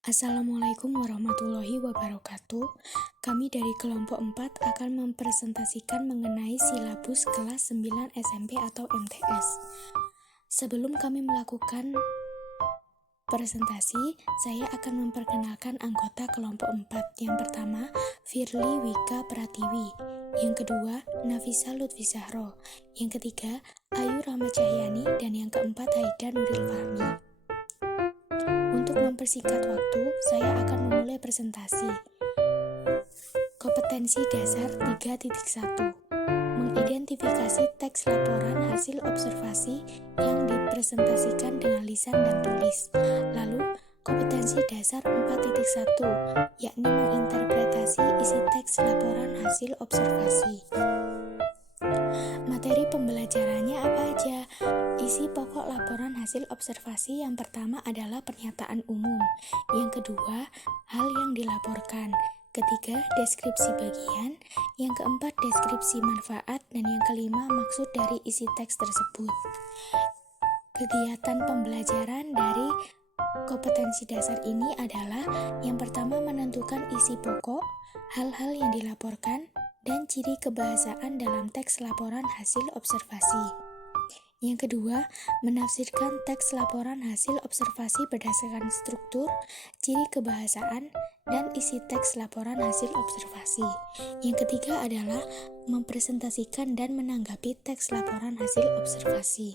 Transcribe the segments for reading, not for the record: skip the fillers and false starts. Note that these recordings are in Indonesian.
Assalamualaikum warahmatullahi wabarakatuh. Kami dari kelompok 4 akan mempresentasikan mengenai silabus kelas 9 SMP atau MTS. Sebelum kami melakukan presentasi, saya akan memperkenalkan anggota kelompok 4. Yang pertama, Firly Wika Pratiwi. Yang kedua, Nafisa Lutfi Zahro. Yang ketiga, Ayu Rahma Cahyani. Dan yang keempat, Haida Nuril Fahmi. Untuk mempersingkat waktu, saya akan memulai presentasi. Kompetensi dasar 3.1. Mengidentifikasi teks laporan hasil observasi yang dipresentasikan dengan lisan dan tulis. Lalu, kompetensi dasar 4.1, yakni menginterpretasi isi teks laporan hasil observasi. Materi pembelajarannya apa aja? Isi pokok laporan hasil observasi yang pertama adalah pernyataan umum. Yang kedua, hal yang dilaporkan. Ketiga, deskripsi bagian. Yang keempat, deskripsi manfaat. Dan yang kelima, maksud dari isi teks tersebut. Kegiatan pembelajaran dari kompetensi dasar ini adalah yang pertama menentukan isi pokok, hal-hal yang dilaporkan, dan ciri kebahasaan dalam teks laporan hasil observasi. Yang kedua, menafsirkan teks laporan hasil observasi berdasarkan struktur, ciri kebahasaan, dan isi teks laporan hasil observasi. Yang ketiga adalah mempresentasikan dan menanggapi teks laporan hasil observasi.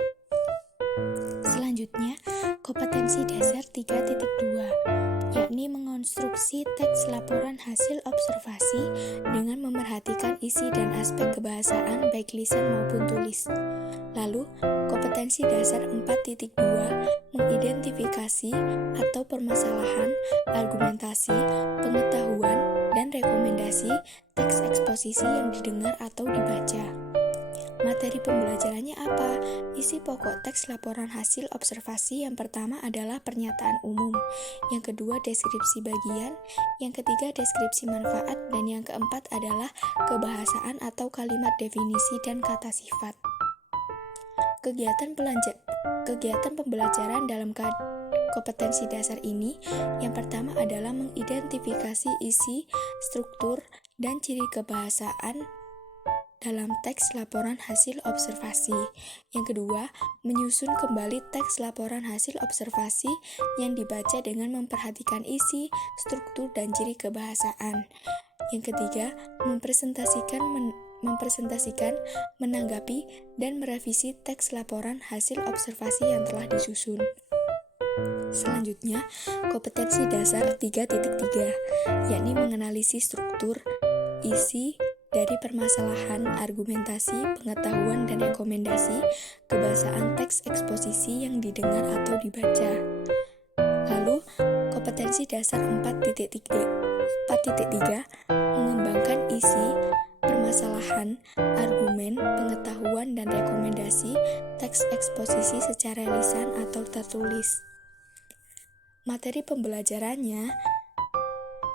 Selanjutnya, kompetensi dasar 3.2, yakni mengonstruksi teks laporan hasil observasi dengan memerhatikan isi dan aspek kebahasaan baik lisan maupun tulis. Lalu, kompetensi dasar 4.2, mengidentifikasi atau permasalahan, argumentasi, pengetahuan, dan rekomendasi teks eksposisi yang didengar atau dibaca. Materi pembelajarannya apa? Isi pokok teks laporan hasil observasi yang pertama adalah pernyataan umum, yang kedua deskripsi bagian, yang ketiga deskripsi manfaat, dan yang keempat adalah kebahasaan atau kalimat definisi dan kata sifat. Kegiatan pembelajaran dalam kompetensi dasar ini yang pertama adalah mengidentifikasi isi, struktur, dan ciri kebahasaan dalam teks laporan hasil observasi. Yang kedua, menyusun kembali teks laporan hasil observasi yang dibaca dengan memperhatikan isi, struktur, dan ciri kebahasaan. Yang ketiga, mempresentasikan, menanggapi, dan merevisi teks laporan hasil observasi yang telah disusun. Selanjutnya, kompetensi dasar 3.3, yakni menganalisis struktur, isi, dari permasalahan, argumentasi, pengetahuan, dan rekomendasi kebahasaan teks eksposisi yang didengar atau dibaca. Lalu, kompetensi dasar 4.3, mengembangkan isi, permasalahan, argumen, pengetahuan, dan rekomendasi teks eksposisi secara lisan atau tertulis. Materi pembelajarannya,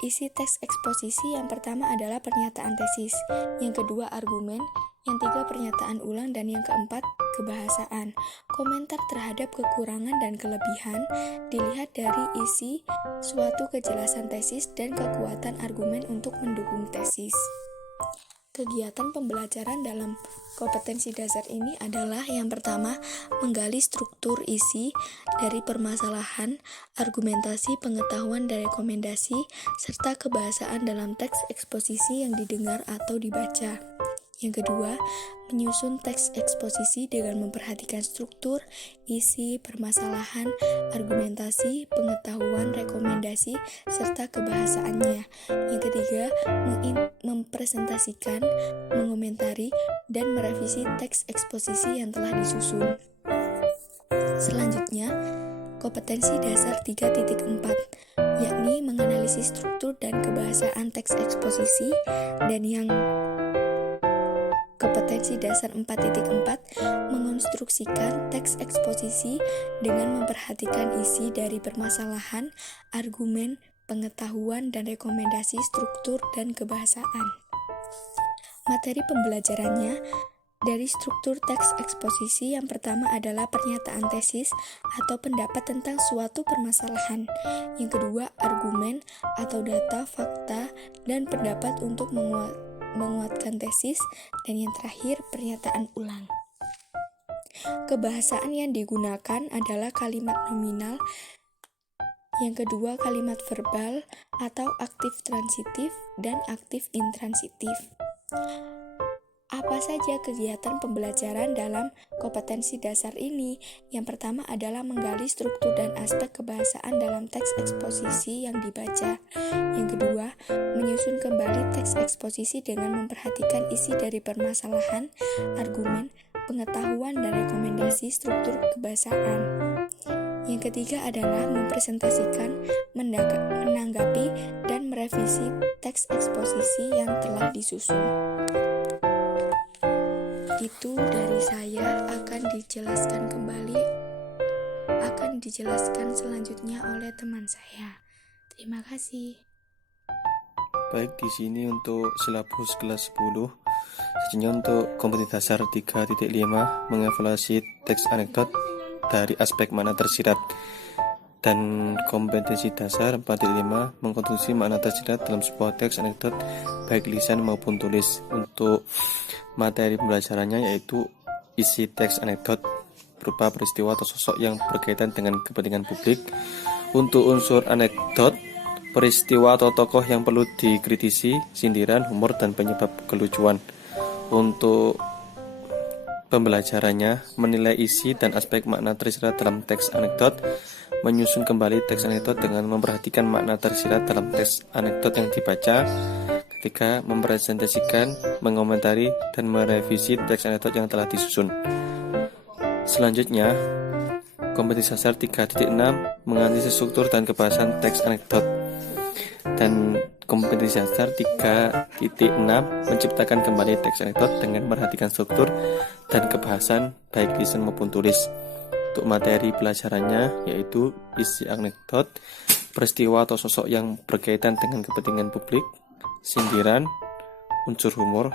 isi teks eksposisi yang pertama adalah pernyataan tesis, yang kedua argumen, yang tiga pernyataan ulang, dan yang keempat kebahasaan. Komentar terhadap kekurangan dan kelebihan dilihat dari isi suatu kejelasan tesis dan kekuatan argumen untuk mendukung tesis. Kegiatan pembelajaran dalam kompetensi dasar ini adalah yang pertama, menggali struktur isi dari permasalahan, argumentasi, pengetahuan, dan rekomendasi, serta kebahasaan dalam teks eksposisi yang didengar atau dibaca. Yang kedua, menyusun teks eksposisi dengan memperhatikan struktur, isi, permasalahan, argumentasi, pengetahuan, rekomendasi, serta kebahasaannya. Yang ketiga, mempresentasikan, mengomentari, dan merevisi teks eksposisi yang telah disusun. Selanjutnya, kompetensi dasar 3.4, yakni menganalisis struktur dan kebahasaan teks eksposisi, dan yang kompetensi dasar 4.4, mengonstruksikan teks eksposisi dengan memperhatikan isi dari permasalahan, argumen, pengetahuan, dan rekomendasi struktur dan kebahasaan. Materi pembelajarannya, Dari struktur teks eksposisi, yang pertama adalah pernyataan tesis atau pendapat tentang suatu permasalahan. Yang kedua, argumen atau data, fakta, dan pendapat untuk menguatkan tesis. Dan yang terakhir, pernyataan ulang. Kebahasaan yang digunakan adalah kalimat nominal, yang kedua kalimat verbal atau aktif transitif dan aktif intransitif. Apa saja kegiatan pembelajaran dalam kompetensi dasar ini? Yang pertama adalah menggali struktur dan aspek kebahasaan dalam teks eksposisi yang dibaca. Yang kedua, menyusun kembali teks eksposisi dengan memperhatikan isi dari permasalahan, argumen, pengetahuan, dan rekomendasi struktur kebahasaan. Yang ketiga adalah mempresentasikan, menanggapi, dan merevisi teks eksposisi yang telah disusun. Itu dari saya, akan dijelaskan selanjutnya oleh teman saya. Terima kasih. Baik, di sini untuk silabus kelas 10. Selanjutnya untuk kompetensi dasar 3.5 mengevaluasi teks anekdot dari aspek makna tersirat, dan kompetensi dasar 4.5 mengkonstruksi makna tersirat dalam sebuah teks anekdot baik lisan maupun tulis. Untuk materi pembelajarannya yaitu isi teks anekdot berupa peristiwa atau sosok yang berkaitan dengan kepentingan publik. Untuk unsur anekdot, peristiwa atau tokoh yang perlu dikritisi, sindiran, humor, dan penyebab kelucuan. Untuk pembelajarannya, menilai isi dan aspek makna tersirat dalam teks anekdot, menyusun kembali teks anekdot dengan memperhatikan makna tersirat dalam teks anekdot yang dibaca. Ketiga, mempresentasikan, mengomentari, dan merevisi teks anekdot yang telah disusun. Selanjutnya, kompetensi dasar 3.6 menganalisis struktur dan kebahasan teks anekdot. Dan kompetensi dasar 3.6 menciptakan kembali teks anekdot dengan memperhatikan struktur dan kebahasan baik lisan maupun tulis. Untuk materi pelajarannya yaitu isi anekdot, peristiwa atau sosok yang berkaitan dengan kepentingan publik, sindiran, unsur humor,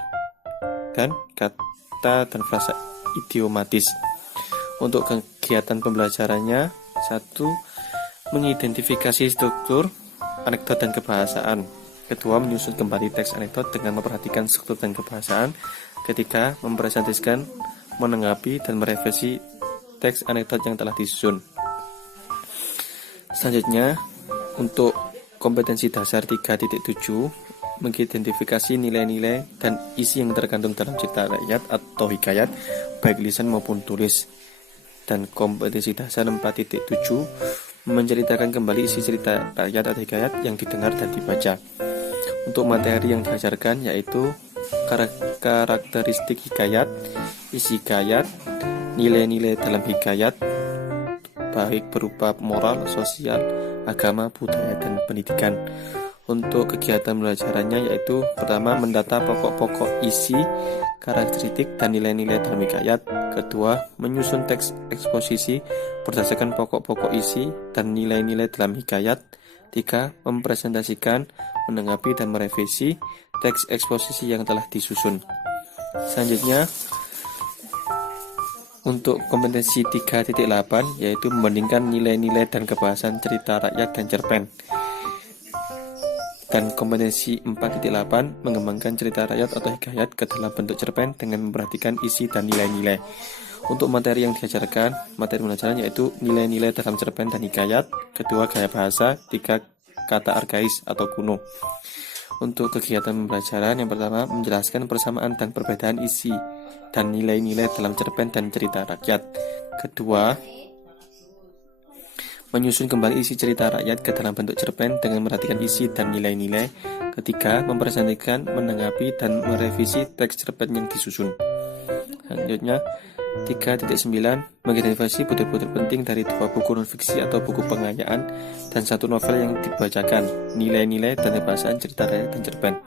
dan kata dan frasa idiomatis. Untuk kegiatan pembelajarannya, 1. Mengidentifikasi struktur anekdot dan kebahasaan. Kedua, menyusun kembali teks anekdot dengan memperhatikan struktur dan kebahasaan. Ketiga, mempresentasikan, menanggapi, dan merevisi teks anekdot yang telah disusun. Selanjutnya, untuk kompetensi dasar 3.7 mengidentifikasi nilai-nilai dan isi yang terkandung dalam cerita rakyat atau hikayat baik lisan maupun tulis. Dan kompetensi dasar 4.7 menceritakan kembali isi cerita rakyat atau hikayat yang didengar dan dibaca. Untuk materi yang diajarkan yaitu karakteristik hikayat, isi hikayat, nilai-nilai dalam hikayat baik berupa moral, sosial, agama, budaya, dan pendidikan. Untuk kegiatan pembelajarannya yaitu pertama, mendata pokok-pokok isi, karakteristik, dan nilai-nilai dalam hikayat. Kedua, menyusun teks eksposisi berdasarkan pokok-pokok isi dan nilai-nilai dalam hikayat. Tiga, mempresentasikan, menanggapi, dan merevisi teks eksposisi yang telah disusun. Selanjutnya, untuk kompetensi 3.8 yaitu membandingkan nilai-nilai dan kebahasan cerita rakyat dan cerpen. Dan kompetensi 4.8 mengembangkan cerita rakyat atau hikayat ke dalam bentuk cerpen dengan memperhatikan isi dan nilai-nilai. Untuk materi yang diajarkan, materi pembelajaran yaitu nilai-nilai dalam cerpen dan hikayat. Kedua, gaya bahasa. Tiga, kata arkais atau kuno. Untuk kegiatan pembelajaran yang pertama, menjelaskan persamaan dan perbedaan isi dan nilai-nilai dalam cerpen dan cerita rakyat. Kedua, menyusun kembali isi cerita rakyat ke dalam bentuk cerpen dengan memperhatikan isi dan nilai-nilai. Ketiga, mempresentasikan, menanggapi, dan merevisi teks cerpen yang disusun. Selanjutnya, 3.9 mengidentifikasi butir-butir penting dari 2 buku non-fiksi atau buku pengayaan dan 1 novel yang dibacakan, nilai-nilai dan bahasaan cerita rakyat dan cerpen.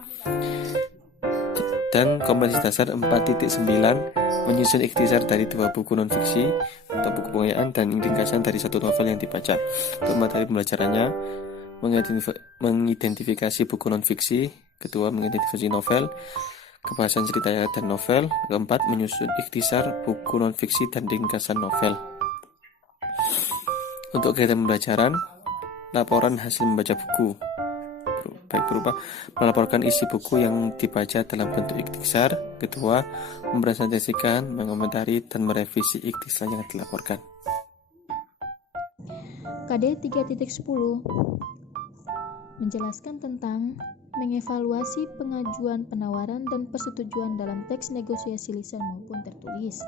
Dan kompetensi dasar 4.9 menyusun ikhtisar dari 2 buku non-fiksi atau buku pengayaan dan ringkasan dari 1 novel yang dibaca. Untuk materi pembelajarannya, mengidentifikasi buku non-fiksi. Kedua, mengidentifikasi novel. kebahasan cerita dan novel. Keempat, menyusun ikhtisar buku non-fiksi dan ringkasan novel. Untuk kegiatan pembelajaran, laporan hasil membaca buku, baik berupa melaporkan isi buku yang dibaca dalam bentuk ikhtisar. Kedua, mempresentasikan, mengomentari, dan merevisi ikhtisar yang dilaporkan. KD 3.10 menjelaskan tentang mengevaluasi pengajuan penawaran dan persetujuan dalam teks negosiasi lisan maupun tertulis.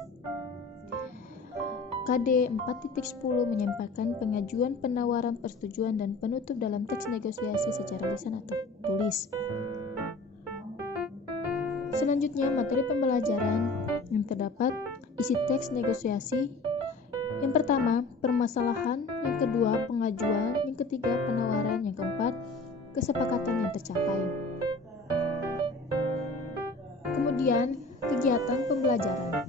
KD 4.10 menyampaikan pengajuan penawaran, persetujuan, dan penutup dalam teks negosiasi secara lisan atau tulis. Selanjutnya, materi pembelajaran yang terdapat isi teks negosiasi. Yang pertama, permasalahan. Yang kedua, pengajuan. Yang ketiga, penawaran. Yang keempat, kesepakatan yang tercapai. Kemudian, kegiatan pembelajaran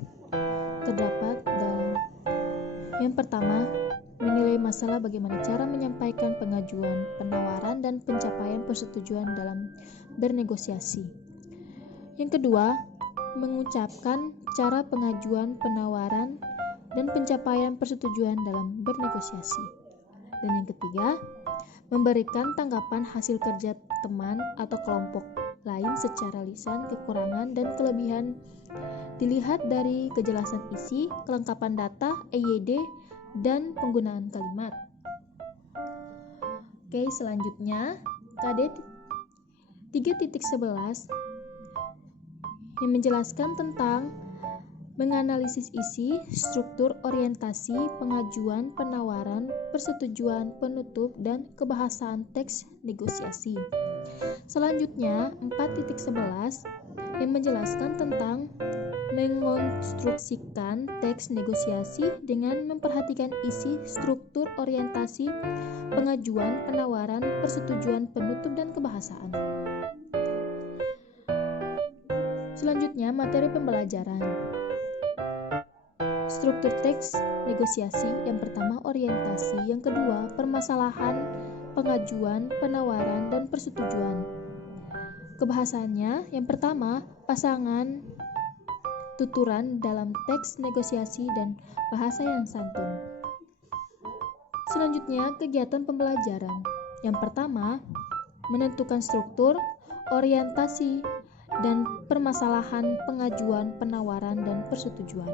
terdapat dalam yang pertama, menilai masalah bagaimana cara menyampaikan pengajuan, penawaran, dan pencapaian persetujuan dalam bernegosiasi. Yang kedua, mengucapkan cara pengajuan, penawaran, dan pencapaian persetujuan dalam bernegosiasi. Dan yang ketiga, memberikan tanggapan hasil kerja teman atau kelompok lain secara lisan. Kekurangan dan kelebihan dilihat dari kejelasan isi, kelengkapan data, EYD, dan penggunaan kalimat. Oke, selanjutnya KD 3.11 yang menjelaskan tentang menganalisis isi, struktur, orientasi, pengajuan, penawaran, persetujuan, penutup, dan kebahasaan teks negosiasi. Selanjutnya, 4.11 yang menjelaskan tentang mengonstruksikan teks negosiasi dengan memperhatikan isi, struktur, orientasi, pengajuan, penawaran, persetujuan, penutup, dan kebahasaan. Selanjutnya, materi pembelajaran. Struktur teks negosiasi. Yang pertama, orientasi. Yang kedua, permasalahan, pengajuan, penawaran, dan persetujuan. Kebahasannya, yang pertama, pasangan, tuturan dalam teks negosiasi, dan bahasa yang santun. Selanjutnya, kegiatan pembelajaran. Yang pertama, menentukan struktur, orientasi, dan permasalahan, pengajuan, penawaran, dan persetujuan.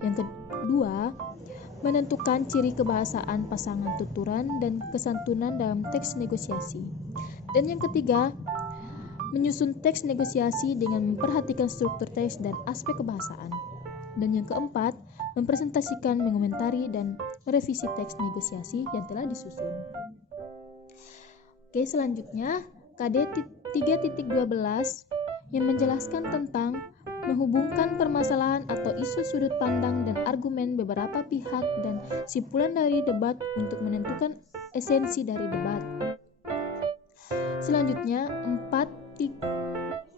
Yang kedua, menentukan ciri kebahasaan pasangan, tuturan, dan kesantunan dalam teks negosiasi. Dan yang ketiga, menyusun teks negosiasi dengan memperhatikan struktur teks dan aspek kebahasaan. Dan yang keempat, mempresentasikan, mengomentari, dan merevisi teks negosiasi yang telah disusun. Oke, selanjutnya KD 3.12 yang menjelaskan tentang menghubungkan permasalahan atau isu, sudut pandang, dan argumen beberapa pihak dan simpulan dari debat untuk menentukan esensi dari debat. Selanjutnya 4.12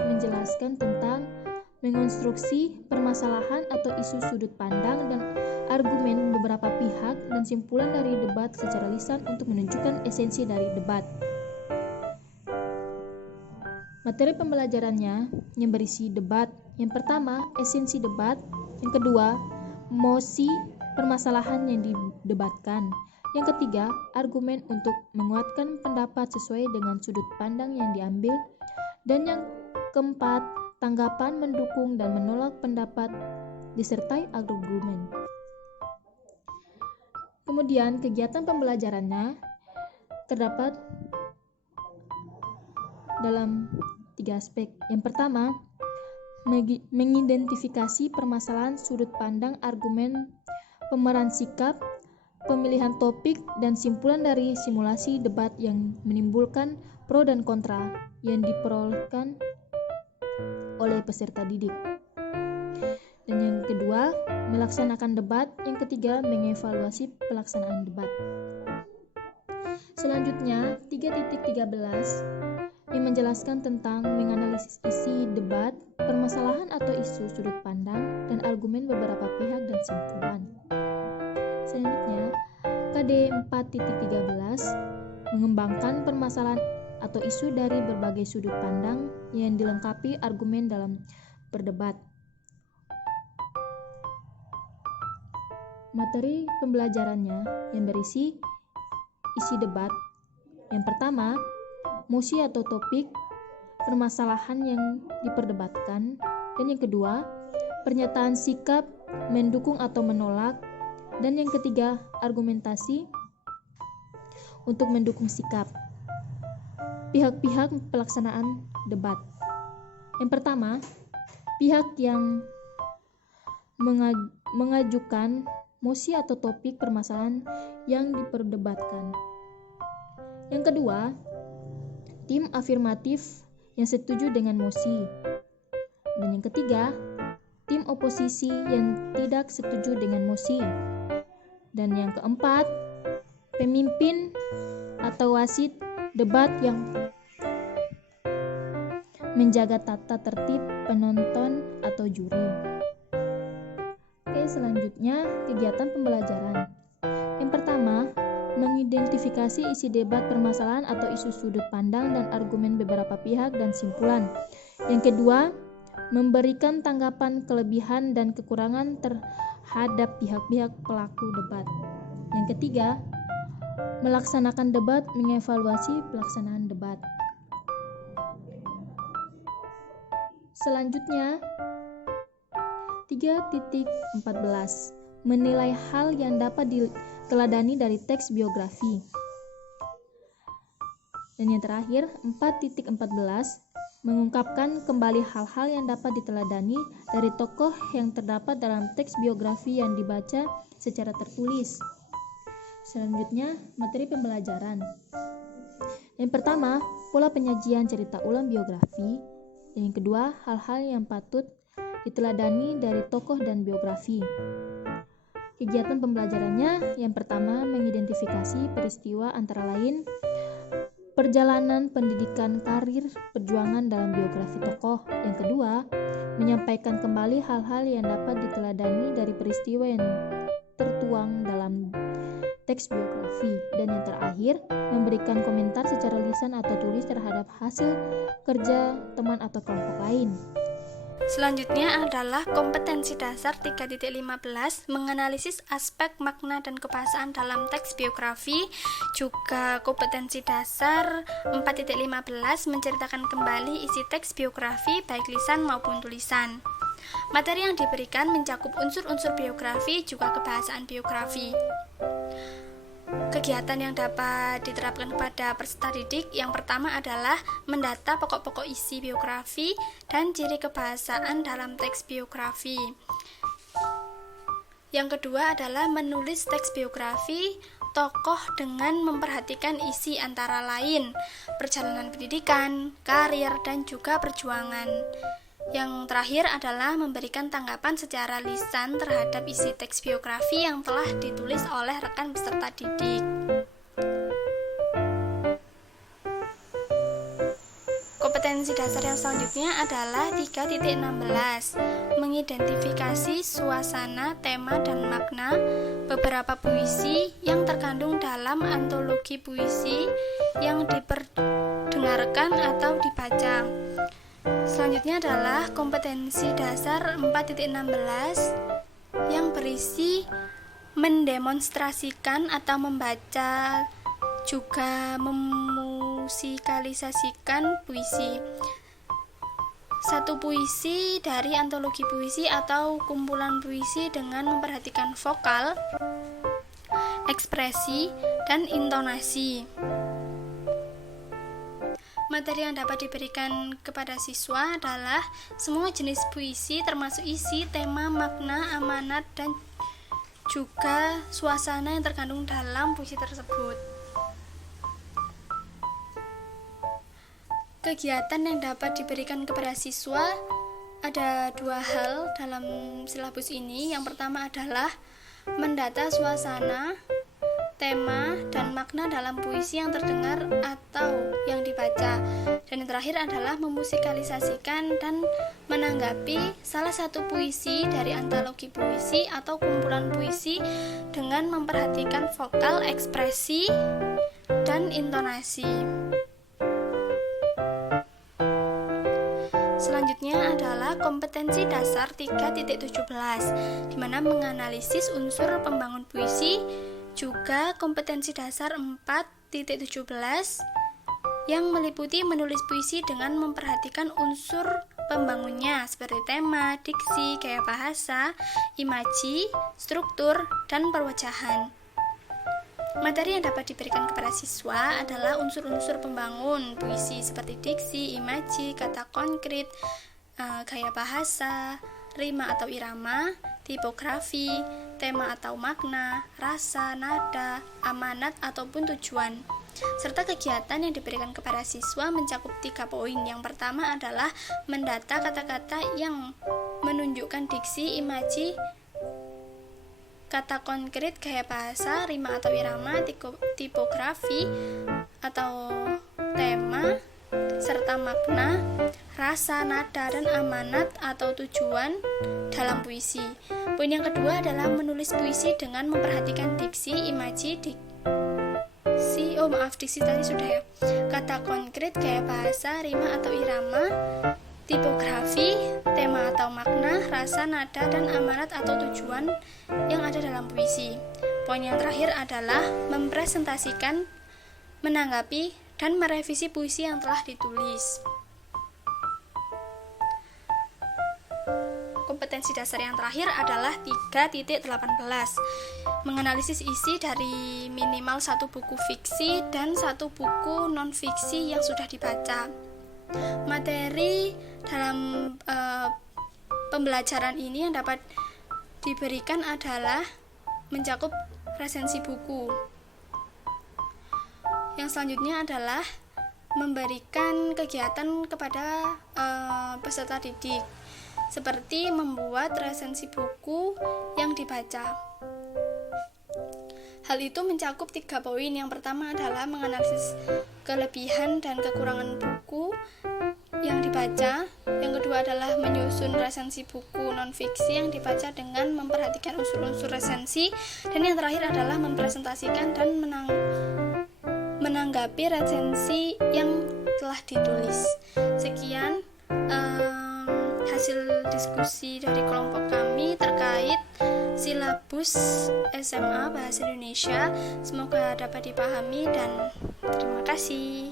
menjelaskan tentang mengonstruksi permasalahan atau isu, sudut pandang, dan argumen beberapa pihak dan simpulan dari debat secara lisan untuk menunjukkan esensi dari debat. Materi pembelajarannya yang berisi debat. Yang pertama, esensi debat. Yang kedua, mosi permasalahan yang didebatkan. Yang ketiga, argumen untuk menguatkan pendapat sesuai dengan sudut pandang yang diambil. Dan yang keempat, tanggapan, mendukung, dan menolak pendapat disertai argumen. Kemudian, kegiatan pembelajarannya terdapat dalam 3 aspek. Yang pertama, mengidentifikasi permasalahan, sudut pandang, argumen, pemeran sikap, pemilihan topik, dan simpulan dari simulasi debat yang menimbulkan pro dan kontra yang diperolehkan oleh peserta didik. Dan yang kedua, melaksanakan debat. Yang ketiga, mengevaluasi pelaksanaan debat. Selanjutnya, 3.13 yang menjelaskan tentang menganalisis isi debat, permasalahan atau isu, sudut pandang, dan argumen beberapa pihak dan simpulan. Selanjutnya, KD 4.13 mengembangkan permasalahan atau isu dari berbagai sudut pandang yang dilengkapi argumen dalam berdebat. Materi pembelajarannya yang berisi isi debat. Yang pertama, mosi atau topik permasalahan yang diperdebatkan, dan yang kedua, pernyataan sikap mendukung atau menolak, dan yang ketiga, argumentasi untuk mendukung sikap. Pihak-pihak pelaksanaan debat. Yang pertama, pihak yang mengajukan mosi atau topik permasalahan yang diperdebatkan. Yang kedua, tim afirmatif yang setuju dengan mosi. Dan yang ketiga, tim oposisi yang tidak setuju dengan mosi. Dan yang keempat, pemimpin atau wasit debat yang menjaga tata tertib penonton atau juri. Oke, selanjutnya kegiatan pembelajaran. Yang pertama, mengidentifikasi isi debat permasalahan atau isu sudut pandang dan argumen beberapa pihak dan simpulan. Yang kedua, memberikan tanggapan kelebihan dan kekurangan terhadap pihak-pihak pelaku debat. Yang ketiga, melaksanakan debat, mengevaluasi pelaksanaan debat. Selanjutnya, 3.14 menilai hal yang dapat diteladani dari teks biografi. Dan yang terakhir, 4.14 mengungkapkan kembali hal-hal yang dapat diteladani dari tokoh yang terdapat dalam teks biografi yang dibaca secara tertulis. Selanjutnya, materi pembelajaran. Yang pertama, pola penyajian cerita ulang biografi. Dan yang kedua, hal-hal yang patut diteladani dari tokoh dan biografi. Kegiatan pembelajarannya, yang pertama, mengidentifikasi peristiwa antara lain perjalanan pendidikan, karir, perjuangan dalam biografi tokoh. Yang kedua, menyampaikan kembali hal-hal yang dapat diteladani dari peristiwa yang tertuang dalam teks biografi. Dan yang terakhir, memberikan komentar secara lisan atau tulis terhadap hasil kerja teman atau kelompok lain. Selanjutnya adalah kompetensi dasar 3.15 menganalisis aspek makna dan kebahasaan dalam teks biografi. Juga kompetensi dasar 4.15 menceritakan kembali isi teks biografi baik lisan maupun tulisan. Materi yang diberikan mencakup unsur-unsur biografi juga kebahasaan biografi. Kegiatan yang dapat diterapkan kepada peserta didik yang pertama adalah mendata pokok-pokok isi biografi dan ciri kebahasaan dalam teks biografi. Yang kedua adalah menulis teks biografi tokoh dengan memperhatikan isi antara lain perjalanan pendidikan, karir, dan juga perjuangan. Yang terakhir adalah memberikan tanggapan secara lisan terhadap isi teks biografi yang telah ditulis oleh rekan peserta didik. Kompetensi dasar yang selanjutnya adalah 3.16 mengidentifikasi suasana, tema, dan makna beberapa puisi yang terkandung dalam antologi puisi yang diperdengarkan atau dibaca. Selanjutnya adalah kompetensi dasar 4.16 yang berisi mendemonstrasikan atau membaca juga memusikalisasikan puisi. Satu puisi dari antologi puisi atau kumpulan puisi dengan memperhatikan vokal, ekspresi, dan intonasi. Materi yang dapat diberikan kepada siswa adalah semua jenis puisi termasuk isi, tema, makna, amanat, dan juga suasana yang terkandung dalam puisi tersebut. Kegiatan yang dapat diberikan kepada siswa ada dua hal dalam silabus ini. Yang pertama adalah mendata suasana, tema, dan makna dalam puisi yang terdengar atau yang dibaca. Dan yang terakhir adalah memusikalisasikan dan menanggapi salah satu puisi dari antologi puisi atau kumpulan puisi dengan memperhatikan vokal, ekspresi, dan intonasi. adalah kompetensi dasar 3.17, di mana menganalisis unsur pembangun puisi, juga kompetensi dasar 4.17 yang meliputi menulis puisi dengan memperhatikan unsur pembangunnya seperti tema, diksi, gaya bahasa, imaji, struktur, dan perwajahan. Materi yang dapat diberikan kepada siswa adalah unsur-unsur pembangun puisi seperti diksi, imaji, kata konkret, gaya bahasa, rima atau irama, tipografi, tema atau makna, rasa, nada, amanat ataupun tujuan. Serta kegiatan yang diberikan kepada siswa mencakup 3 poin. Yang pertama adalah mendata kata-kata yang menunjukkan diksi, imaji, kata konkret, gaya bahasa, rima atau irama, tipografi atau tema, serta makna, rasa, nada, dan amanat atau tujuan dalam puisi. Poin yang kedua adalah menulis puisi dengan memperhatikan diksi, imaji, diksi tadi sudah ya, kata konkret, gaya bahasa, rima atau irama, tipografi, tema atau makna, rasa, nada, dan amanat atau tujuan yang ada dalam puisi. Poin yang terakhir adalah mempresentasikan, menanggapi, dan merevisi puisi yang telah ditulis. Kompetensi dasar yang terakhir adalah 3.18, menganalisis isi dari minimal 1 buku fiksi dan 1 buku non-fiksi yang sudah dibaca. Materi dalam pembelajaran ini yang dapat diberikan adalah mencakup resensi buku. Yang selanjutnya adalah memberikan kegiatan kepada peserta didik, seperti membuat resensi buku yang dibaca. Hal itu mencakup 3 poin. Yang pertama adalah menganalisis kelebihan dan kekurangan buku yang dibaca. Yang kedua adalah menyusun resensi buku non-fiksi yang dibaca dengan memperhatikan unsur-unsur resensi. Dan yang terakhir adalah mempresentasikan dan menanggapi resensi yang telah ditulis. Sekian hasil diskusi dari kelompok kami terkait silabus SMA Bahasa Indonesia. Semoga dapat dipahami dan terima kasih.